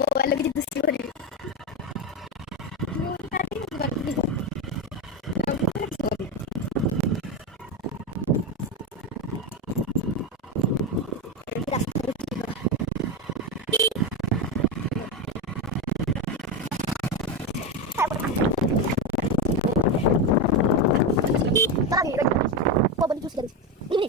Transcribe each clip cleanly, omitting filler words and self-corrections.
mobile लगी दूसरी वाली ini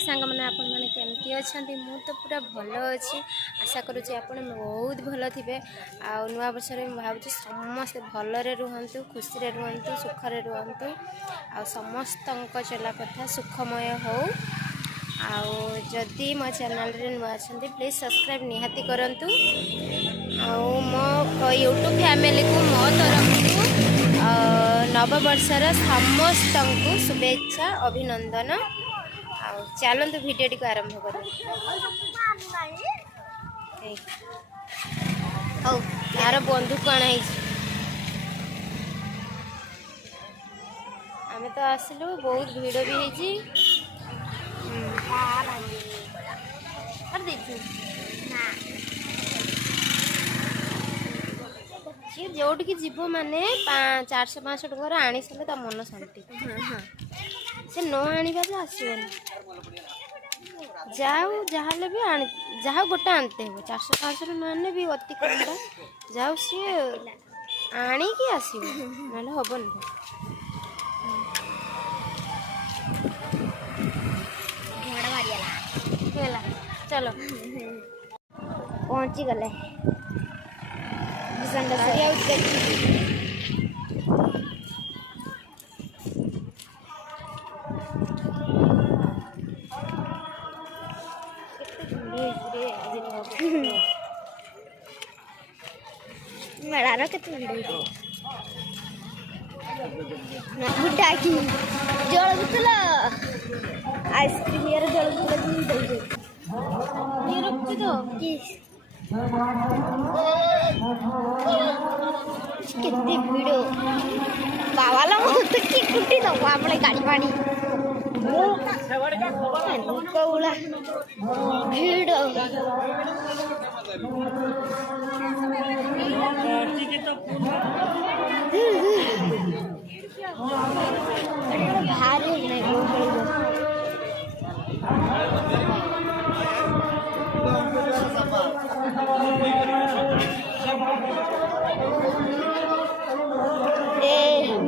सांग मैंने आपण मैंने केमती अच्छा मु तो पूरा भल अच्छी आशा करुँच आप बहुत भल थे आ नुआ वर्ष में भावुँ समस्ते भलरे रुहतु खुशी रुहतु सुखरे रुहतु आ समस्त चला कथा सुखमय हो जदि मो चैनल रे नुआ अच्छा प्लीज सब्सक्राइब निहाती करूँ मो यूट्यूब फैमिली को मो तरफ नववर्षर समस्त को शुभेच्छा अभिनंदन चलते वीडियो टी आरंभ कर यार बंधु कण आम तो आसलु बहुत भीड़ भी सी जोटिक जीव माने 400-500 टकर आनी सारे ता मन शांति से न आने आसबन जाओ जहाँ भी जहाँ गोटे आनते हो 400-500 न आने भी अति कम जाओ सी आणिकी आसब ना हेन चलो पहुँची गले मेलार के बुढ़ा की जल बोतल आइसक्रीम यार जल बोतल ये रखी तो कितनी भीड़ बाबाला तो की कुटी दब अपने गाड़ी पानी कौला भीड़ भारी नहीं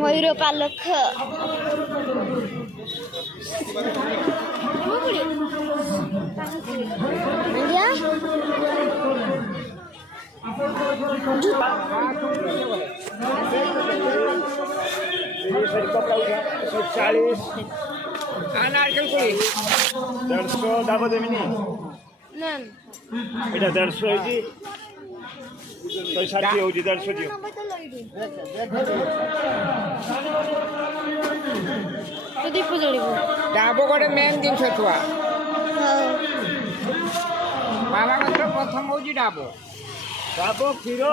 मयूर पालक दाब देविनी एटा 150 160 हो 150 दियो तो दीप जलिबो डाबो गोटे मेन दिन छुआ बाबा का प्रथम हो डाबो डाबो खीरो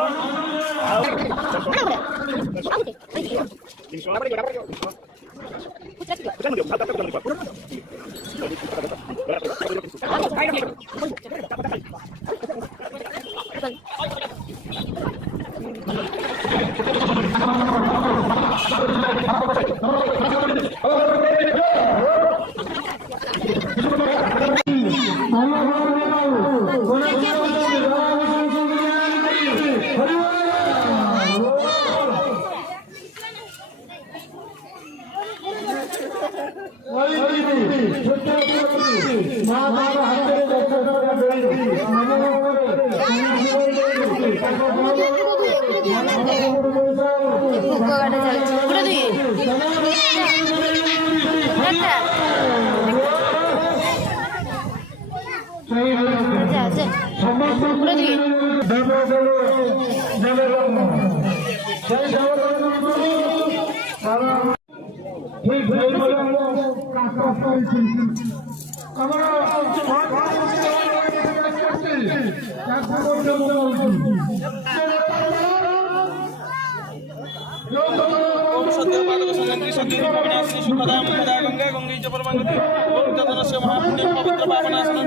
ଭୋଗ ଗାଡ ଚାଲିଛି ପୁରା ଦୁଇ ପୁରା ଦୁଇ सत्यपादक संगति सत्य विनाशिनी सुखदा मुखदा गंगा गंगे च परमागति ओम तदनस्य महापुण्यं पवित्र पावनाशनं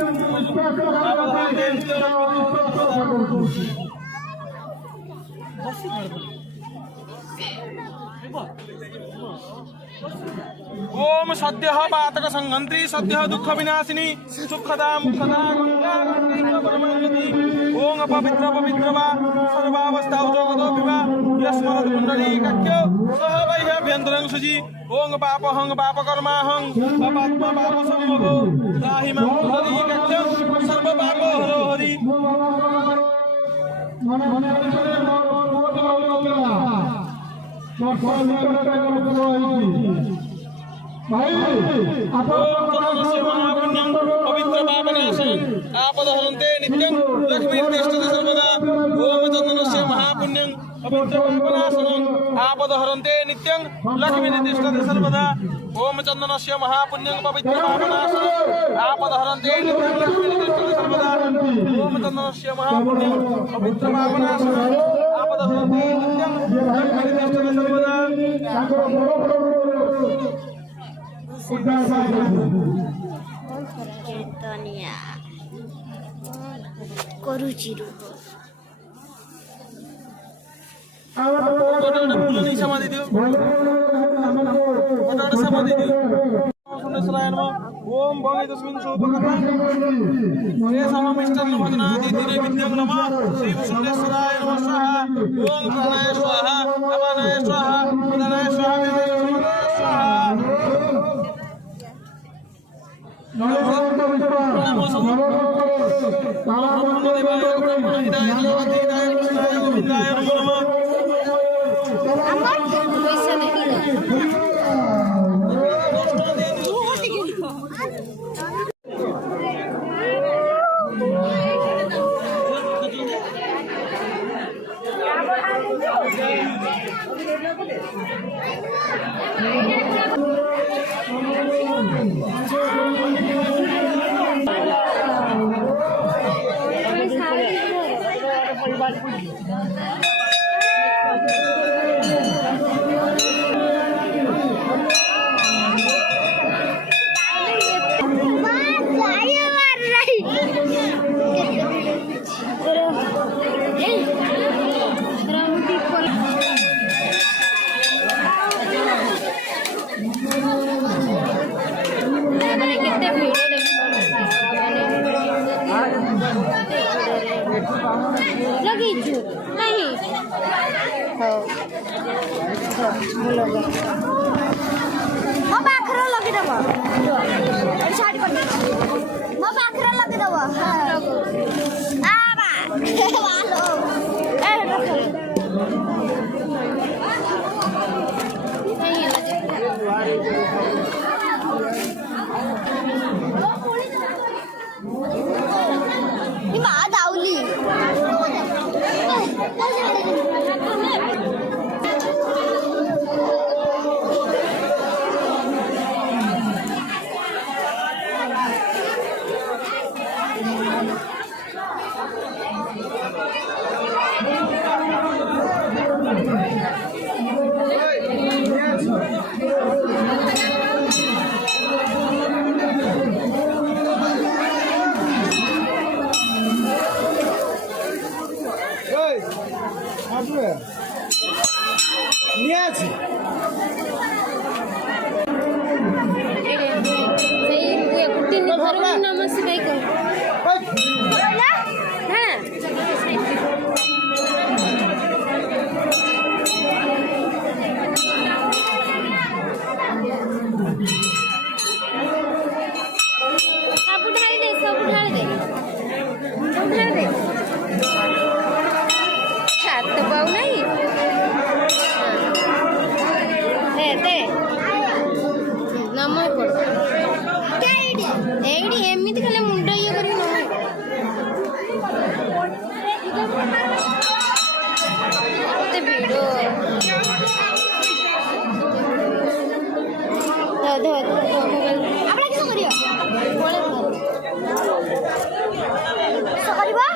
ओम सद्य पातक संगंत्री सद्य दुख विनाशिनी सुखदा मुखदा गंगा गंगे च परमागति ओम पवित्र पवित्र वा सर्वावस्था जगतो विवा यस्मत् कुंडली काक्यो सह वैभ्यंतरं सुजी ओम पाप हंग पाप कर्मा हंग पापात्मा पाप संभवो त्राहि मां कुंडली काक्यो सर्व पाप हरो हरि महापुण्यं पवित्र पावनाशनं आपदहरन्ते नित्यं लक्ष्मीर्तिष्ठति सर्वदा ओम चन्दनस्य महापुण्यं पवित्र पावनाशनं आपदहरन्ते नित्यं लक्ष्मीर्तिष्ठति सर्वदा ओम चन्दनस्य महापुण्यं पवित्र पावनाशनं आपदहरन्ते नित्यं लक्ष्मीर्तिष्ठति सर्वदा ओम चन्दनस्य महापुण्यं पवित्र पावनाशनं आपदहरन्ते नित्यं लक्ष्मीर्तिष्ठति सर्वदा कीर्तनिया करुची फुलनी समाधि दियो समाधि दियो सुंदराय नमः ओम भगे तस्मिन् सोपकथा हे सममिष्टन्न भजनादि दिने विद्यं नमः श्री सुंदराय नमः स्वाहा ओम प्राणाय स्वाहा अपानाय स्वाहा उदानाय स्वाहा स्वाहा नमो देवाय ब्रह्मणे हिताय जगद्धिताय कृष्णाय गोविन्दाय नमो नमः लगेचु नहीं हो ମୋ ପାଖରେ ଲଗେଇଦବ ଛାଡ଼ି ପଡ଼ି ମୋ ପାଖରେ ଲଗେଇଦବ ମା ଦାଉଲି नमस्ते भाई सब ढाल दे छात पाऊ नहीं ଭିଡ଼ આપણે શું કર્યો શું કરવા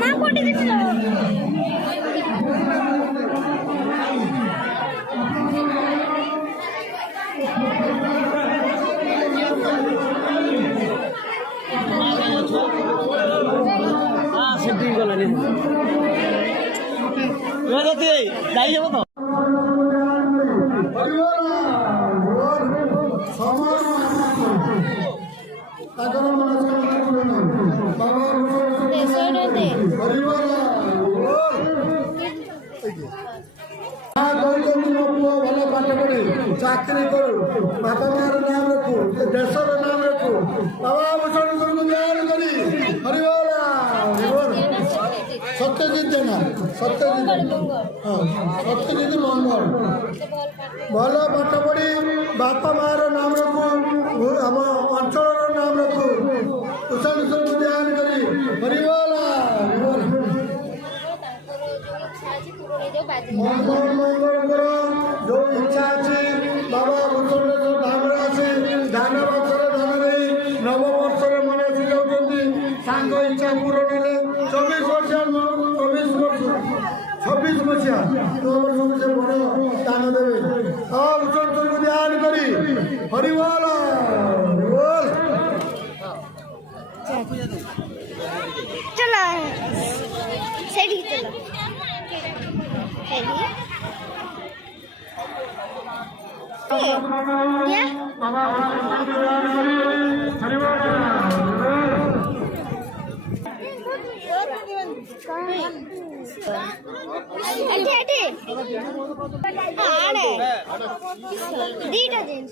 ના કોટી દીધો ଭଲ ପାଠ ପଢି ଚାକିରି କରୁ ବାପା ମାର ନାମ ରଖୁ ଦେଶର ନାମ ରଖୁ ବାବା ଭୂଷଣ ଗୁରୁଙ୍କୁ ଧ୍ୟାନ କରି ହରିବୋଲ ସତ୍ୟଜିତ ଜେନା ସତ୍ୟଜିତ ସତ୍ୟଜିତ ମଙ୍ଗଳ ଭଲ ପାଠ ପଢି ବାପା ମାର ନାମ ରଖୁ ଆମ ଅଞ୍ଚଳର ନାମ ରଖୁ ଭୂଷଣ ଗୁରୁଙ୍କୁ ଧ୍ୟାନ କରି ହରିବୋଲ ମଙ୍ଗଳଙ୍କର ଯୋଉ ଇଚ୍ଛା ଅଛି ବାବା ଭୂଷଣ ଧାମରେ ଆସି ଧାନ ବର୍ଷରେ ଧାନ ନେଇ ନବବର୍ଷରେ ମନେ ଯାଉଛନ୍ତି ସାଙ୍ଗ ଇଚ୍ଛା ପୂରଣରେ 26 ମସିହା ଆମର ସବୁଠୁ ବଡ଼ ଦାନ ଦେବେ ଭୂଷଣଙ୍କୁ ଧ୍ୟାନ କରି ହରିବୋଲ चलो सही चलो क्या अटे आड़े दीटा दिन